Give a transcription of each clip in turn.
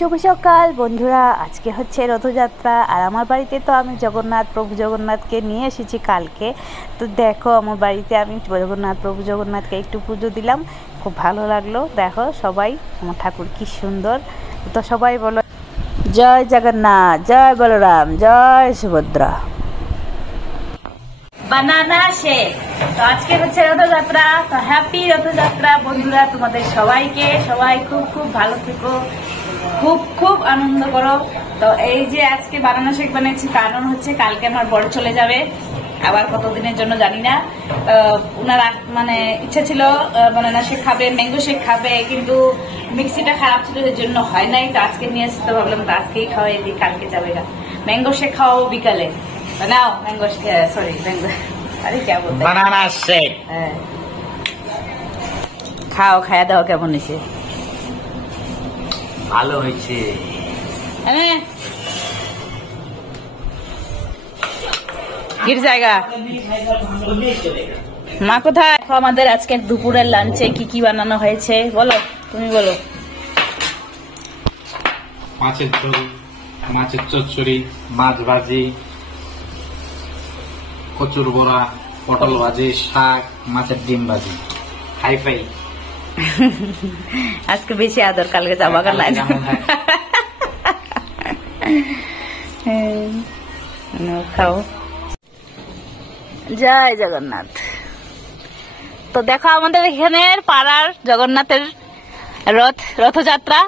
শুভ সকাল বন্ধুরা। আজকে হচ্ছে রথযাত্রা আর আমার বাড়িতে তো আমি প্রভু জগন্নাথকে নিয়ে এসেছি কালকে। তো দেখো আমার বাড়িতে আমি প্রভু জগন্নাথকে একটু পুজো দিলাম, খুব ভালো লাগলো। দেখো সবাই আমার ঠাকুর কি সুন্দর। তো সবাই বলো জয় জগন্নাথ, জয় বলরাম, জয় সুভদ্রা। বানানা শেক। তো আজকে হচ্ছে রথযাত্রা, তো হ্যাপি রথযাত্রা বন্ধুরা তোমাদের সবাইকে। সবাই খুব খুব ভালো থেকো, খুব খুব আনন্দ করো। তো এই যে আজকে বানানা শেক বানিয়েছি, কারণ হচ্ছে কালকে আমার বড় চলে যাবে, আবার কতদিনের জন্য জানি না। ওনার মানে ইচ্ছা ছিল বানানা শেক খাবে, ম্যাঙ্গো শেক খাবে, কিন্তু মিক্সিটা খারাপ ছিল, এর জন্য হয় নাই। তো আজকে নিয়ে আসতে তো ভাবলাম তো আজকেই খাওয়াই দিই, কালকে যাবে না। ম্যাঙ্গো শেক খাওয়াবো বিকালে। নাও ম্যাঙ্গো সরি ম্যাঙ্গো আরে কে বলতে বানানা শেক। হ্যাঁ খাও, খায়া দাও কেমন হয়েছে? ভালো হয়েছে। গির জায়গা মা কোথায়? আমাদের আজকে দুপুরের লাঞ্চে কি কি বানানো হয়েছে বলো, তুমি বলো। মাছের ঝোল, মাছের চচ্চড়ি, মাছ ভাজি, কচুর বড়া, পটল ভাজি, শাক, মাছের ডিম ভাজি। Hi fi. আজকে বেশি আদর, কালকে যাবা কাল খাও। জয় জগন্নাথ। তো দেখো আমাদের এখানের পাড়ার জগন্নাথের রথযাত্রা।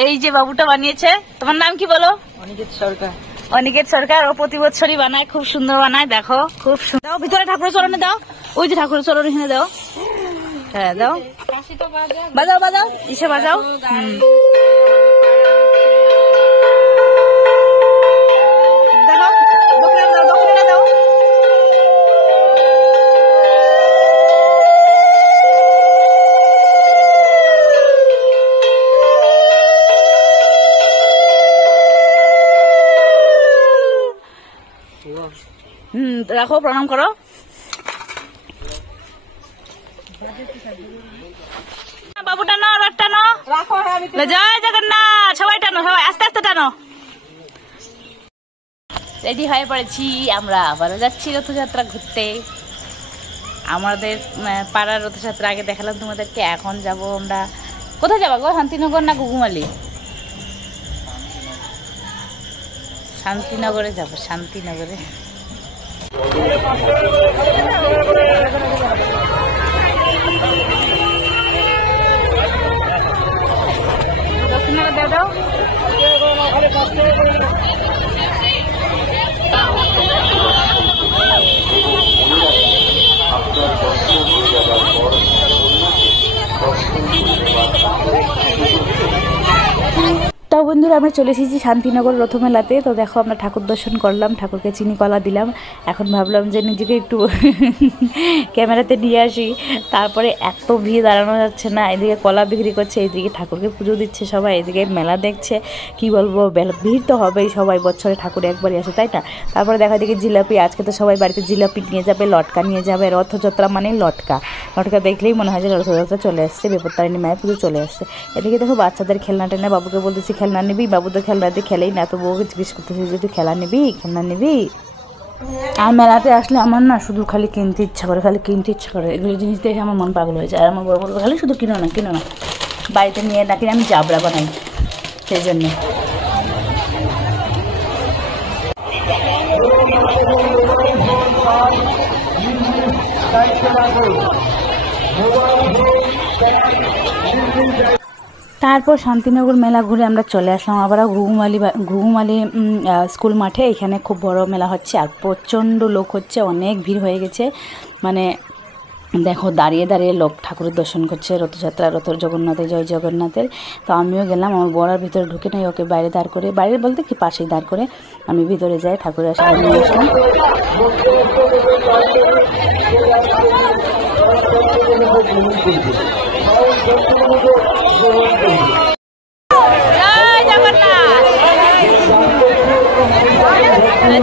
এই যে বাবুটা বানিয়েছে, তোমার নাম কি বলো? অনিকেত সরকার। অনিকেত সরকার। ও প্রতি বছরই বানায়, খুব সুন্দর বানায়। দেখো খুব সুন্দর। দাও ভিতরে ঠাকুরের চরণে দাও, ওই যে ঠাকুরের চরণ এখানে দাও। হ্যাঁ দাও, বাজাও বাজাও, ইসে বাজাও। রাখো, প্রণাম করো। বাবু টানো, আর টানো। জয় জগন্নাথ। সবাই টানো, সবাই আস্তে আস্তে টানো। রেডি হয়ে পড়েছি, আমরা আবারও যাচ্ছি রথযাত্রা ঘুরতে। আমাদের পাড়ার রথযাত্রা আগে দেখালাম তোমাদেরকে, এখন যাব আমরা কোথায় যাবো গো? শান্তিনগর না ঘুঘুমালি? শান্তিনগরে যাব, শান্তিনগরে। দাদা তো বন্ধুরা আমরা চলে এসেছি শান্তিনগর রথমেলাতে। তো দেখো আমরা ঠাকুর দর্শন করলাম, ঠাকুরকে চিনি কলা দিলাম। এখন ভাবলাম যে নিজেকে একটু ক্যামেরাতে নিয়ে আসি। তারপরে এত ভিড় দাঁড়ানো যাচ্ছে না, এদিকে কলা বিক্রি করছে, এদিকে ঠাকুরকে পুজো দিচ্ছে সবাই, এদিকে মেলা দেখছে। কি বলবো, ভিড় তো হবেই, সবাই বছরে ঠাকুর একবারই আসে, তাই না? তারপরে দেখা দেখি জিলাপি, আজকে তো সবাই বাড়িতে জিলাপি নিয়ে যাবে, লটকা নিয়ে যাবে। রথযাত্রা মানে লটকা, লটকা দেখলেই মনে হয় যে রথযাত্রা চলে আসছে, বিপত্তারিণী মায়ের পুজো চলে আসছে। এদিকে দেখো বাচ্চাদের খেলনা টেলনা, বাবুকে বলতেছি খেলনা নিবি, বাবু তো খেলনা দিয়ে খেলেই না। তো বউকে জিজ্ঞেস করতেছি যে তুই খেলনা নিবি। আর মেলাতে আসলে আমার না শুধু খালি কিনতে ইচ্ছা করে, এগুলো জিনিস দেখে আমার মন পাগল হয়ে যায়। আর আমার বড় বড় খালি শুধু কিনো না, বাড়িতে নিয়ে না কিনে আমি জাবড়া বানাই, সেই জন্য। তারপর শান্তিনগর মেলা ঘুরে আমরা চলে আসলাম আবার ঘুঘুমালি স্কুল মাঠে। এখানে খুব বড় মেলা হচ্ছে আর প্রচণ্ড লোক হচ্ছে, অনেক ভিড় হয়ে গেছে। মানে দেখো দাঁড়িয়ে দাঁড়িয়ে লোক ঠাকুরের দর্শন করছে, রথযাত্রা, জগন্নাথের, জয় জগন্নাথের। তো আমিও গেলাম, আমার বড়ার ভিতরে ঢুকে নাই, ওকে বাইরে দাঁড় করে, বাইরে বলতে কি পাশেই দাঁড় করে আমি ভিতরে যাই, ঠাকুরের আশীর্বাদ নিয়ে আসলাম। জয় জগন্নাথ,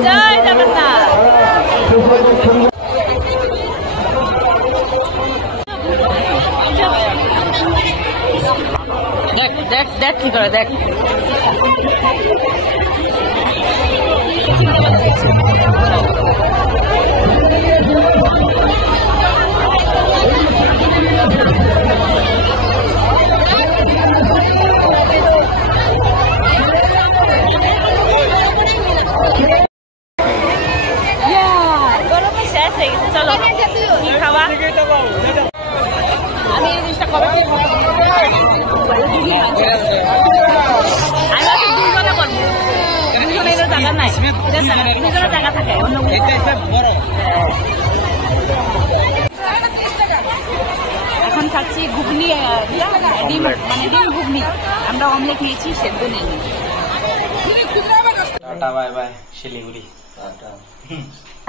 জয় জগন্নাথ। দেখ দেখ দেখ কি করে দেখ। গরমে শেষ হয়ে গেছে, চলো কি খাওয়া। আমি এই জিনিসটা কবে থেকে জায়গা নাই, দুজনের জায়গা থাকে এখন খাচ্ছি ঘুগনি, ডিম মানে ডিম ঘুগনি। আমরা অমলেট নিয়েছি, সেদ্ধ নিইনি। Tata bye bye Siliguri.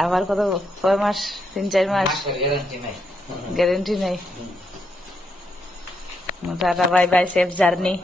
আবার কত কয় মাস, 3-4 মাস গ্যারান্টি নাই, গ্যারেন্টি নেই। Tata bye bye, safe journey.